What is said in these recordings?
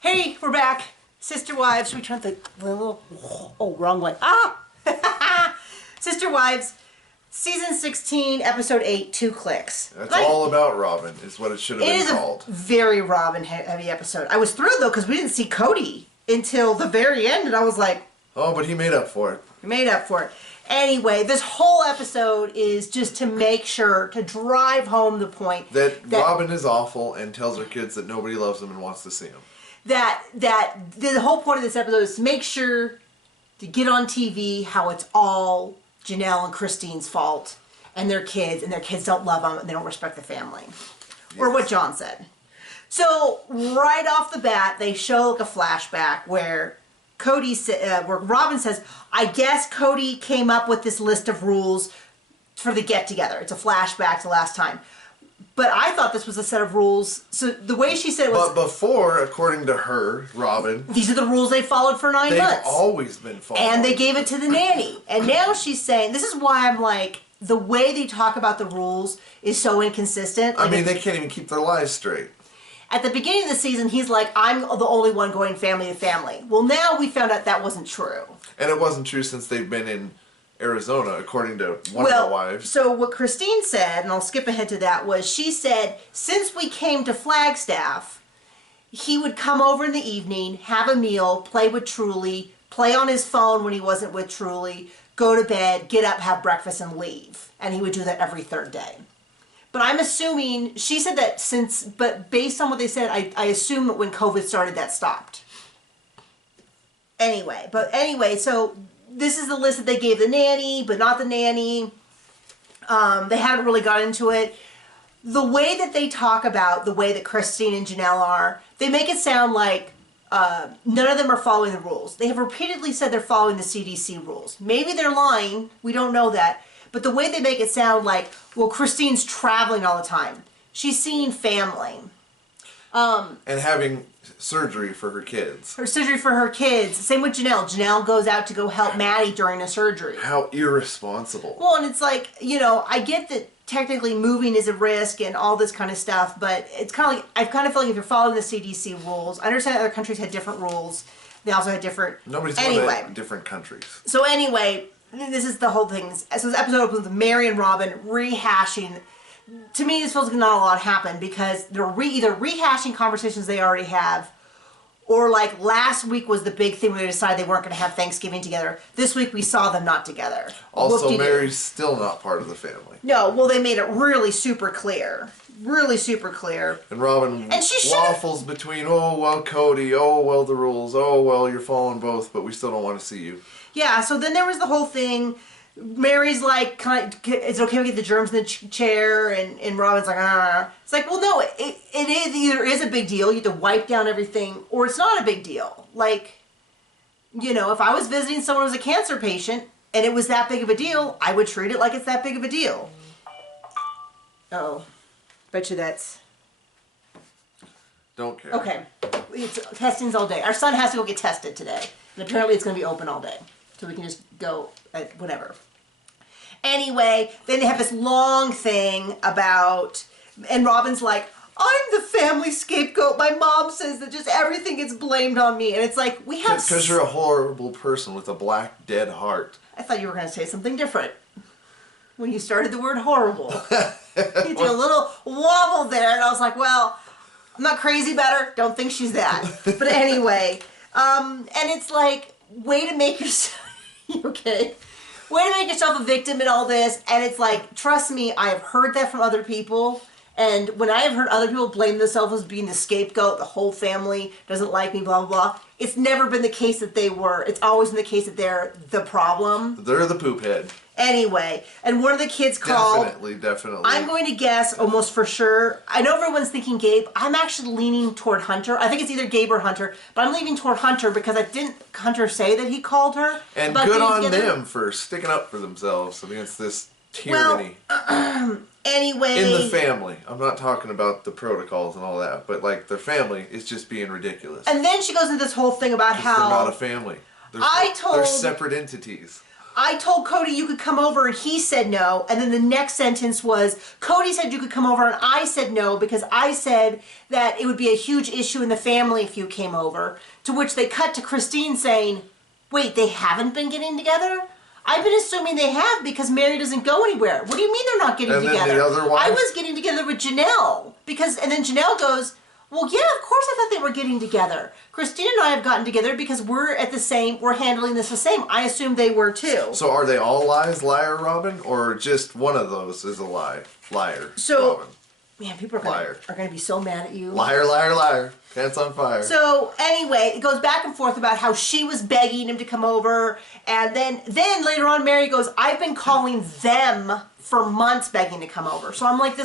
Hey, we're back. Sister Wives. We turned the little... Oh, wrong one. Ah! Sister Wives, Season 16, Episode 8, 2 Cliques. That's all about Robin, is what it should have been called. It is a very Robin-heavy episode. I was thrilled, though, because we didn't see Kody until the very end, and I was like... Oh, but he made up for it. He made up for it. Anyway, this whole episode is just to make sure, to drive home the point... That Robin is awful and tells her kids that nobody loves them and wants to see them. That the whole point of this episode is to make sure to get on TV how it's all Janelle and Christine's fault and their kids don't love them and they don't respect the family. Yes. Or what John said. So right off the bat, they show like a flashback where where Robin says, I guess Kody came up with this list of rules for the get-together. It's a flashback to last time. But I thought this was a set of rules. So the way she said it was... But before, according to her, Robin... These are the rules they followed for 9 months. They've always been followed. And they gave it to the nanny. And now she's saying... This is why I'm like... The way they talk about the rules is so inconsistent. Like, I mean, they can't even keep their lies straight. At the beginning of the season, he's like, I'm the only one going family to family. Well, now we found out that wasn't true. And it wasn't true since they've been in Arizona, according to one of the wives. So what Christine said, and I'll skip ahead to that, was she said, since we came to Flagstaff, he would come over in the evening, have a meal, play with Truly, play on his phone when he wasn't with Truly, go to bed, get up, have breakfast, and leave. And he would do that every third day. But I'm assuming, she said that but based on what they said, I assume that when COVID started, that stopped. Anyway, so this is the list that they gave the nanny, but not the nanny. They haven't really got into it. The way that they talk about the way that Christine and Janelle are, they make it sound like none of them are following the rules. They have repeatedly said they're following the CDC rules. Maybe they're lying. We don't know that. But the way they make it sound like, well, Christine's traveling all the time. She's seeing family. And having surgery for her kids. Her surgery for her kids. Same with Janelle. Janelle goes out to go help Maddie during a surgery. How irresponsible. Well, and it's like, you know, I get that technically moving is a risk and all this kind of stuff, but it's kind of like, I kind of feel like if you're following the CDC rules, I understand other countries had different rules. They also had different... Nobody's following different countries. So anyway... This is the whole thing. So this episode opens with Meri and Robin rehashing. To me, this feels like not a lot happened because they're either rehashing conversations they already have, or like last week was the big thing where they decided they weren't going to have Thanksgiving together. This week we saw them not together. Also, Meri's still not part of the family. No, well, they made it really super clear. Really super clear. And Robin waffles between, oh, well, Kody, oh, well, the rules, oh, well, you're following both, but we still don't want to see you. Yeah, so then there was the whole thing. Mary's like, is it okay if we get the germs in the chair? And Robin's like, ah. It's like, well, no, it is either is a big deal. You have to wipe down everything, or it's not a big deal. Like, you know, if I was visiting someone who was a cancer patient and it was that big of a deal, I would treat it like it's that big of a deal. Uh-oh. Bet you that's... Don't care. Okay. Testing's all day. Our son has to go get tested today. And apparently it's going to be open all day. So we can just go at whatever. Anyway, then they have this long thing about... And Robin's like, I'm the family scapegoat. My mom says that just everything gets blamed on me. And it's like, we have... Because you're a horrible person with a black, dead heart. I thought you were going to say something different. When you started the word horrible. You did a little wobble there. And I was like, well, I'm not crazy about her. Don't think she's that. But anyway... and it's like, way to make yourself, okay? Way to make yourself a victim in all this. And it's like, trust me, I have heard that from other people. And when I have heard other people blame themselves as being the scapegoat, the whole family doesn't like me, blah, blah, blah. It's never been the case that they were. It's always been the case that they're the problem. They're the poop head. Anyway, and one of the kids called... Definitely. I'm going to guess almost for sure. I know everyone's thinking Gabe. I'm actually leaning toward Hunter. I think it's either Gabe or Hunter. But I'm leaning toward Hunter because I didn't Hunter say that he called her. And good on them for sticking up for themselves against this tyranny. Well, anyway... In the family. I'm not talking about the protocols and all that. But like their family is just being ridiculous. And then she goes into this whole thing about how... They're not a family. They're separate entities. I told Kody you could come over and he said no. And then the next sentence was, Kody said you could come over and I said no because I said that it would be a huge issue in the family if you came over. To which they cut to Christine saying, wait, they haven't been getting together? I've been assuming they have because Meri doesn't go anywhere. What do you mean they're not getting together? And then the other wife? I was getting together with Janelle. And then Janelle goes, well, yeah, of course I thought they were getting together. Christine and I have gotten together because we're handling this the same. I assumed they were too. So are they all lies, liar, Robin? Or just one of those is a lie, liar, Robin? Man, people are gonna be so mad at you. Liar, liar, liar. Pants on fire. So anyway, it goes back and forth about how she was begging him to come over, and then later on, Meri goes, "I've been calling them for months, begging to come over." So I'm like,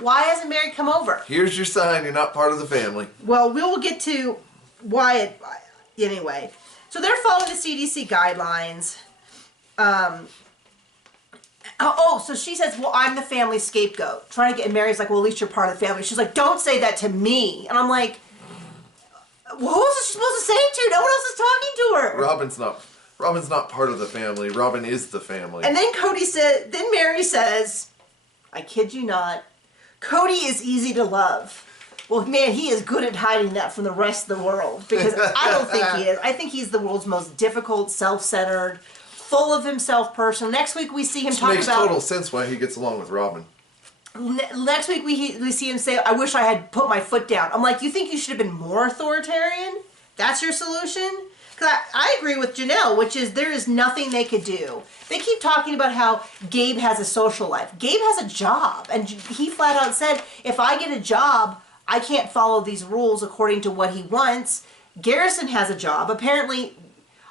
why hasn't Meri come over? Here's your sign. You're not part of the family. Well, we will get to why. Anyway, so they're following the CDC guidelines. So she says, well, I'm the family scapegoat. Trying to get, and Meri's like, well, at least you're part of the family. She's like, don't say that to me. And I'm like, well, who else is she supposed to say it to? No one else is talking to her. Robin's not part of the family. Robin is the family. And then Meri says, I kid you not, Kody is easy to love. Well, man, he is good at hiding that from the rest of the world. Because I don't think he is. I think he's the world's most difficult, self-centered, full of himself person. Next week we see him talk about... Makes total sense why he gets along with Robin. Next week we see him say, I wish I had put my foot down. I'm like, you think you should have been more authoritarian? That's your solution? Because I agree with Janelle, which is there is nothing they could do. They keep talking about how Gabe has a social life. Gabe has a job. And he flat out said, if I get a job, I can't follow these rules according to what he wants. Garrison has a job. Apparently...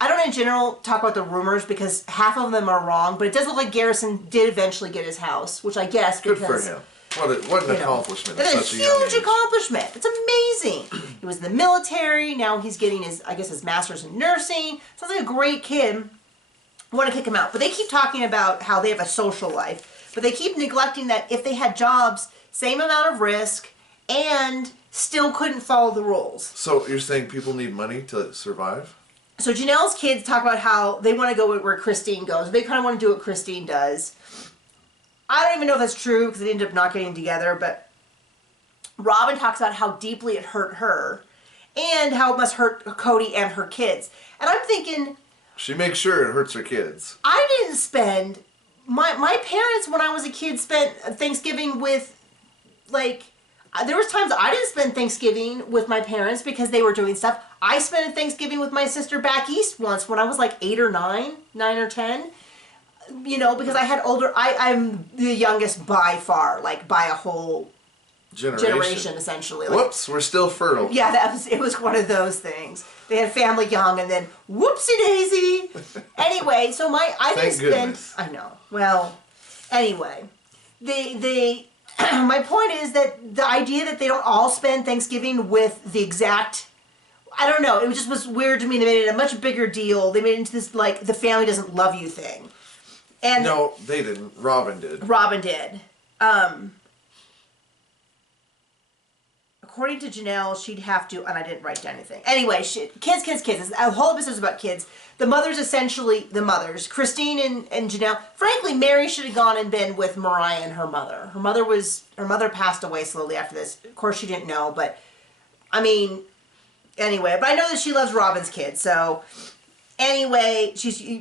I don't in general talk about the rumors because half of them are wrong, but it does look like Garrison did eventually get his house, which I guess because... Good for him. What an accomplishment. That's a huge accomplishment. It's amazing. He was in the military. Now he's getting his master's in nursing. Sounds like a great kid. I want to kick him out. But they keep talking about how they have a social life. But they keep neglecting that if they had jobs, same amount of risk, and still couldn't follow the rules. So you're saying people need money to survive? So Janelle's kids talk about how they want to go where Christine goes. They kind of want to do what Christine does. I don't even know if that's true because they ended up not getting together, but Robin talks about how deeply it hurt her and how it must hurt Kody and her kids. And I'm thinking... She makes sure it hurts her kids. I didn't spend... My parents, when I was a kid, spent Thanksgiving with, like... There was times I didn't spend Thanksgiving with my parents because they were doing stuff. I spent a Thanksgiving with my sister back east once when I was like 8 or 9 or 10. You know, because I had older... I'm the youngest by far, like by a whole generation essentially. Like, whoops, we're still fertile. Yeah, it was one of those things. They had family young and then whoopsie daisy. Anyway, so I didn't spend... Goodness. I know. Well, anyway, they my point is that the idea that they don't all spend Thanksgiving with the exact... I don't know. It just was weird to me. They made it a much bigger deal. They made it into this, like, the family doesn't love you thing. And no, they didn't. Robin did. Robin did. According to Janelle, she'd have to... And I didn't write down anything. Anyway, kids. A whole episode is about kids. The mothers, Christine and Janelle. Frankly, Meri should have gone and been with Mariah and her mother. Her mother passed away slowly after this. Of course, she didn't know, but... I mean... Anyway, but I know that she loves Robin's kids, so... Anyway,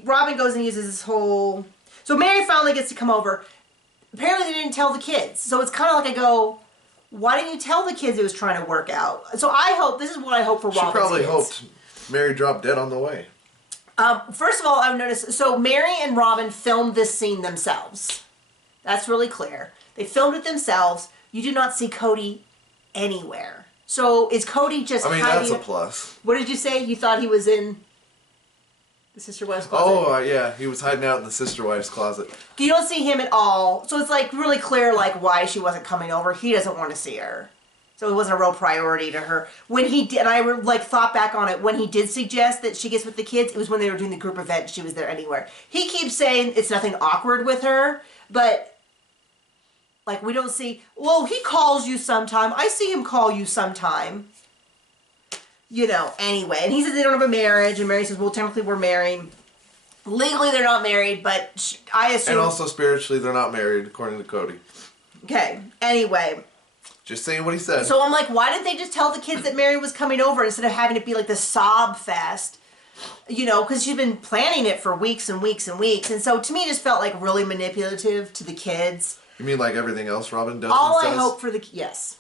Robin goes and uses this whole... So Meri finally gets to come over. Apparently they didn't tell the kids. So it's kind of like I go... Why didn't you tell the kids it was trying to work out? So this is what I hope for Robin's kids. She probably hoped Meri dropped dead on the way. First of all, I've noticed, so Meri and Robin filmed this scene themselves. That's really clear. They filmed it themselves. You do not see Kody anywhere. So is Kody just hiding? That's a plus. What did you say? You thought he was in the sister wife's closet? Oh, yeah. He was hiding out in the sister wife's closet. You don't see him at all. So it's like really clear like why she wasn't coming over. He doesn't want to see her. So it wasn't a real priority to her. When he did, and I like thought back on it, when he did suggest that she gets with the kids, it was when they were doing the group event. She was there anywhere. He keeps saying it's nothing awkward with her, but like we don't see, well, he calls you sometime. I see him call you sometime. You know, anyway. And he says they don't have a marriage, and Meri says, well, technically we're married. Legally, they're not married, but I assume... And also spiritually, they're not married, according to Kody. Okay, anyway. Just saying what he said. So I'm like, why didn't they just tell the kids that Meri was coming over instead of having it be like the sob fest? You know, because she's been planning it for weeks and weeks and weeks. And so to me, it just felt like really manipulative to the kids. You mean like everything else Robin does? All I hope for the... Yes.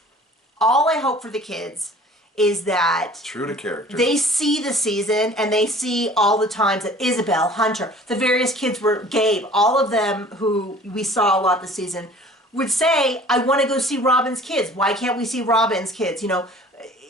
All I hope for the kids is that... True to character. They see the season and they see all the times that Isabel, Hunter, the various kids were... Gabe, all of them who we saw a lot this season would say, I want to go see Robin's kids. Why can't we see Robin's kids? You know...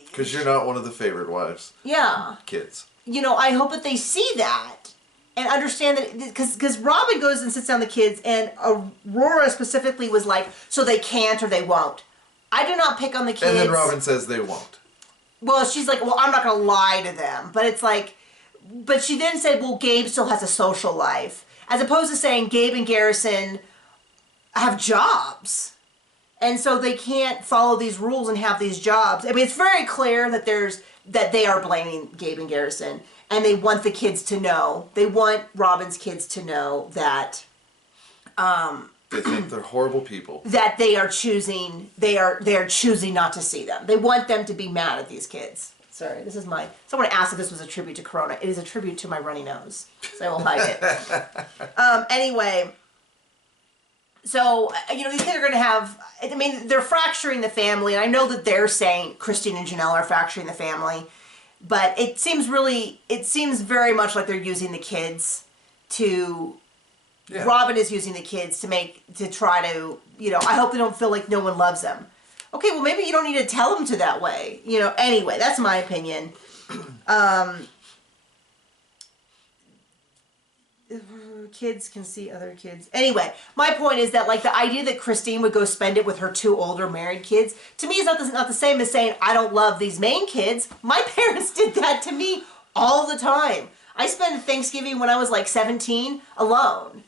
Because you're not one of the favorite wives. Yeah. Kids. You know, I hope that they see that and understand that, because Robin goes and sits down the kids, and Aurora specifically was like, so they can't or they won't. I do not pick on the kids. And then Robin says they won't. Well, she's like, well, I'm not going to lie to them. But it's like, but she then said, well, Gabe still has a social life. As opposed to saying Gabe and Garrison have jobs. And so they can't follow these rules and have these jobs. I mean, it's very clear that they are blaming Gabe and Garrison, and they want the kids to know. They want Robin's kids to know that they think they're horrible people. That they are choosing not to see them. They want them to be mad at these kids. Sorry, this is someone asked if this was a tribute to Corona. It is a tribute to my runny nose, so I will hide it. Anyway, so, you know, these kids are going to have, I mean, they're fracturing the family, and I know that they're saying Christine and Janelle are fracturing the family, but it seems very much like they're using the kids to, yeah. Robin is using the kids to try to, you know, I hope they don't feel like no one loves them. Okay, well, maybe you don't need to tell them to that way, you know, anyway, that's my opinion. Kids can see other kids. Anyway, my point is that, like, the idea that Christine would go spend it with her two older married kids, to me is not the same as saying, I don't love these main kids. My parents did that to me all the time. I spent Thanksgiving when I was, like, 17 alone.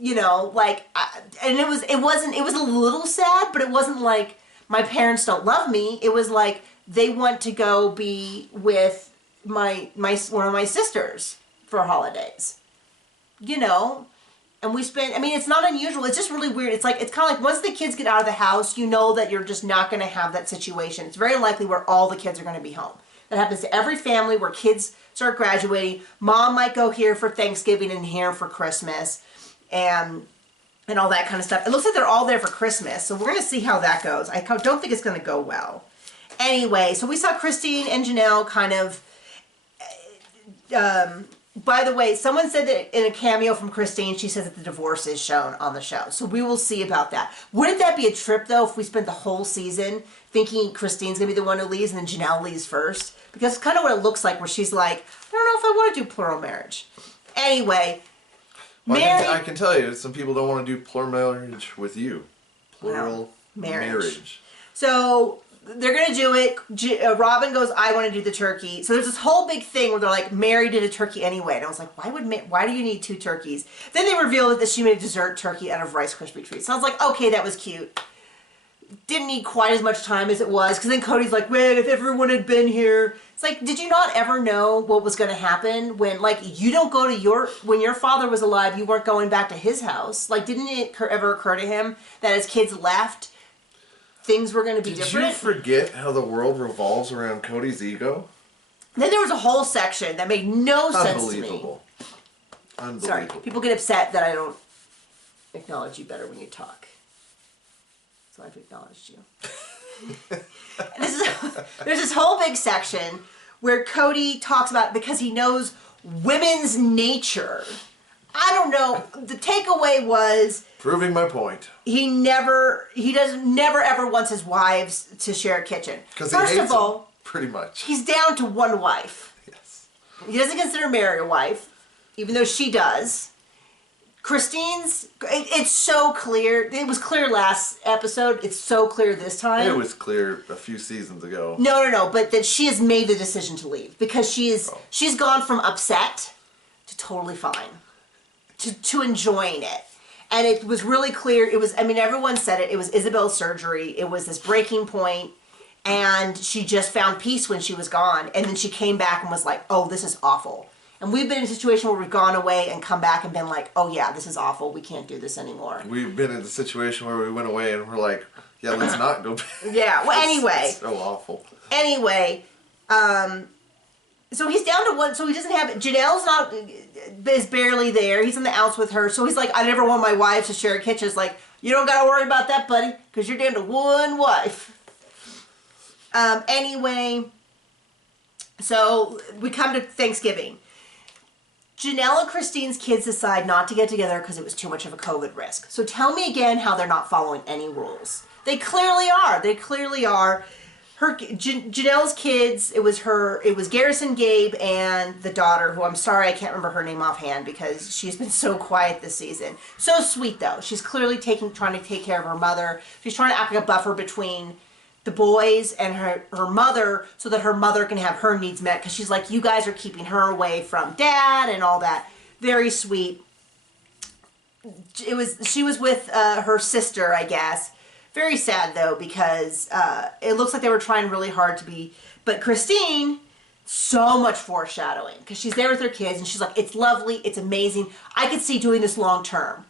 You know, like, and it was a little sad, but it wasn't like my parents don't love me. It was like they want to go be with one of my sisters for holidays. You know, and we spend, I mean, it's not unusual. It's just really weird. It's kind of like once the kids get out of the house, you know that you're just not going to have that situation. It's very likely where all the kids are going to be home. That happens to every family where kids start graduating. Mom might go here for Thanksgiving and here for Christmas and all that kind of stuff. It looks like they're all there for Christmas, so we're going to see how that goes. I don't think it's going to go well. Anyway, so we saw Christine and Janelle kind of... by the way, someone said that in a cameo from Christine, she says that the divorce is shown on the show. So we will see about that. Wouldn't that be a trip, though, if we spent the whole season thinking Christine's going to be the one who leaves and then Janelle leaves first? Because it's kind of what it looks like, where she's like, I don't know if I want to do plural marriage. Anyway, well, Meri... I can tell you, some people don't want to do plural marriage with you. Plural marriage. So... they're going to do it. Robin goes, I want to do the turkey. So there's this whole big thing where they're like, Meri did a turkey anyway. And I was like, why do you need two turkeys? Then they revealed that she made a dessert turkey out of Rice Krispie treats. So I was like, okay, that was cute. Didn't need quite as much time as it was. Because then Kody's like, man, if everyone had been here. It's like, did you not ever know what was going to happen when, like, you don't go to when your father was alive, you weren't going back to his house? Like, didn't it ever occur to him that as kids left, things were going to be different? Did you forget how the world revolves around Kody's ego? Then there was a whole section that made no sense to me. Unbelievable. Sorry, people get upset that I don't acknowledge you better when you talk. So I've acknowledged you. There's this whole big section where Kody talks about, because he knows women's nature. I don't know. The takeaway was... proving my point. He never ever wants his wives to share a kitchen. First of all, pretty much. He's down to one wife. Yes. He doesn't consider Meri a wife, even though she does. Christine's, it's so clear. It was clear last episode. It's so clear this time. It was clear a few seasons ago. No, but that she has made the decision to leave. Because she's gone from upset to totally fine. To enjoying it. And it was really clear. It was, I mean, everyone said it. It was Isabel's surgery. It was this breaking point. And she just found peace when she was gone. And then she came back and was like, oh, this is awful. And we've been in a situation where we've gone away and come back and been like, oh yeah, this is awful. We can't do this anymore. We've been in the situation where we went away and we're like, yeah, let's not go back. Yeah, well, anyway. It's so awful. Anyway, so he's down to one, so he doesn't have, Janelle's is barely there. He's in the outs with her. So he's like, I never want my wives to share a kitchen. It's like, you don't got to worry about that, buddy, because you're down to one wife. Anyway, so we come to Thanksgiving. Janelle and Christine's kids decide not to get together because it was too much of a COVID risk. So tell me again how they're not following any rules. They clearly are. They clearly are. Janelle's kids, it was Garrison, Gabe, and the daughter, who I'm sorry I can't remember her name offhand because she's been so quiet this season. So sweet though. She's clearly trying to take care of her mother. She's trying to act like a buffer between the boys and her mother so that her mother can have her needs met, because she's like, you guys are keeping her away from dad and all that. Very sweet. She was with her sister, I guess. Very sad though, because it looks like they were trying really hard to be, but Christine, so much foreshadowing, because she's there with her kids and she's like, it's lovely, it's amazing, I could see doing this long term.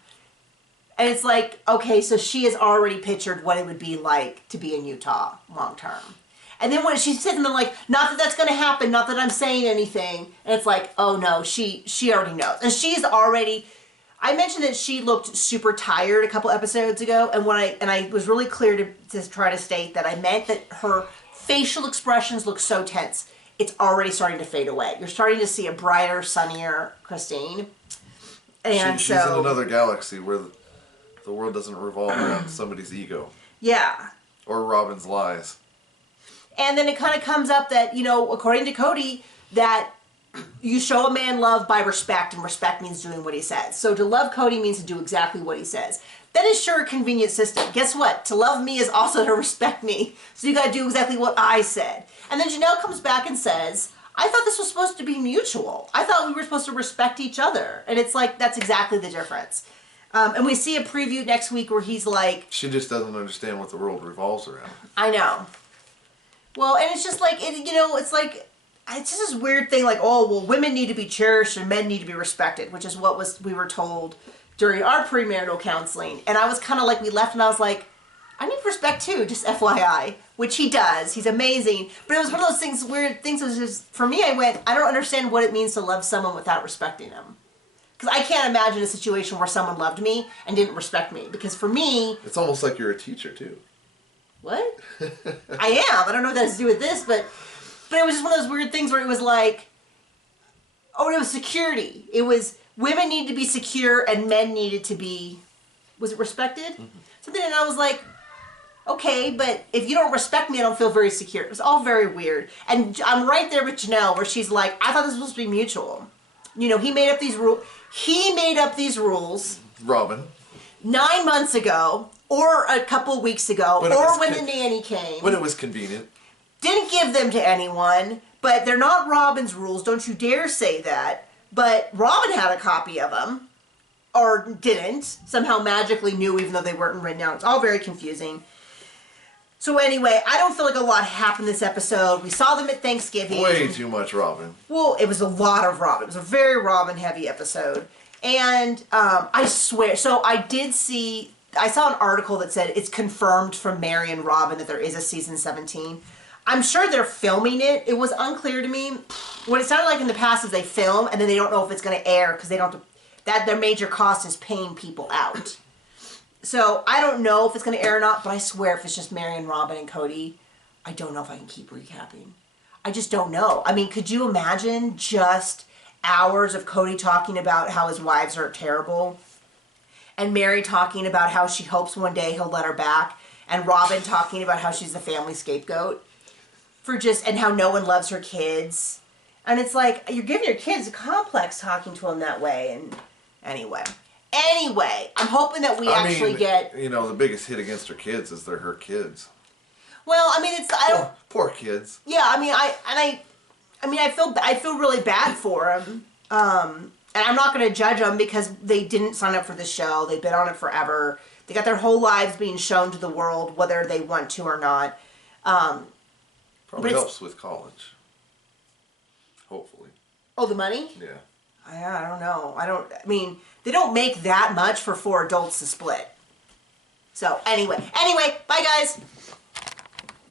And it's like, okay, so she has already pictured what it would be like to be in Utah long term. And then when she's sitting there like, not that that's going to happen, not that I'm saying anything, and it's like, oh no, she already knows. And she's already, I mentioned that she looked super tired a couple episodes ago, and I was really clear to try to state that I meant that her facial expressions look so tense. It's already starting to fade away. You're starting to see a brighter, sunnier Christine. And she's in another galaxy where the world doesn't revolve around somebody's ego. Yeah. Or Robin's lies. And then it kind of comes up that, according to Kody, that you show a man love by respect, and respect means doing what he says. So to love Kody means to do exactly what he says. That is sure a convenient system. Guess what? To love me is also to respect me. So you got to do exactly what I said. And then Janelle comes back and says, I thought this was supposed to be mutual. I thought we were supposed to respect each other. And it's like, that's exactly the difference. And we see a preview next week where he's like... She just doesn't understand what the world revolves around. I know. Well, and it's just like, it's like... It's just this weird thing like, oh, well, women need to be cherished and men need to be respected, which is what we were told during our premarital counseling. And I was kind of like, we left and I was like, I need respect too, just FYI, which he does. He's amazing. But it was one of those things, weird things. It was just, for me, I went, I don't understand what it means to love someone without respecting them. Because I can't imagine a situation where someone loved me and didn't respect me. Because for me... It's almost like you're a teacher too. What? I am. I don't know what that has to do with this, but it was just one of those weird things where it was like, oh, it was security. It was women needed to be secure and men needed to be, was it respected? Mm-hmm. Something, and I was like, okay, but if you don't respect me, I don't feel very secure. It was all very weird. And I'm right there with Janelle where she's like, I thought this was supposed to be mutual. He made up these rules. He made up these rules. Robin. 9 months ago, or a couple weeks ago, or when the nanny came. When it was convenient. Didn't give them to anyone, but they're not Robin's rules. Don't you dare say that. But Robin had a copy of them, or didn't. Somehow magically knew, even though they weren't written down. It's all very confusing. So anyway, I don't feel like a lot happened this episode. We saw them at Thanksgiving. Way too much Robin. Well, it was a lot of Robin. It was a very Robin-heavy episode. And I swear, so I saw an article that said it's confirmed from Meri and Robin that there is a season 17. I'm sure they're filming it. It was unclear to me. What it sounded like in the past is they film and then they don't know if it's going to air because they don't have to, that their major cost is paying people out. So I don't know if it's going to air or not, but I swear if it's just Meri and Robin and Kody, I don't know if I can keep recapping. I just don't know. I mean, could you imagine just hours of Kody talking about how his wives are terrible, and Meri talking about how she hopes one day he'll let her back, and Robin talking about how she's the family scapegoat and how no one loves her kids. And it's like, you're giving your kids a complex talking to them that way. And anyway, I'm hoping that we get... the biggest hit against her kids is they're her kids. Well, I mean, it's... Poor kids. Yeah, I mean, I feel really bad for them. And I'm not going to judge them because they didn't sign up for the show. They've been on it forever. They got their whole lives being shown to the world, whether they want to or not. Probably helps with college. Hopefully. Oh, the money? Yeah. I don't know. I mean, they don't make that much for 4 adults to split. So, anyway, bye guys.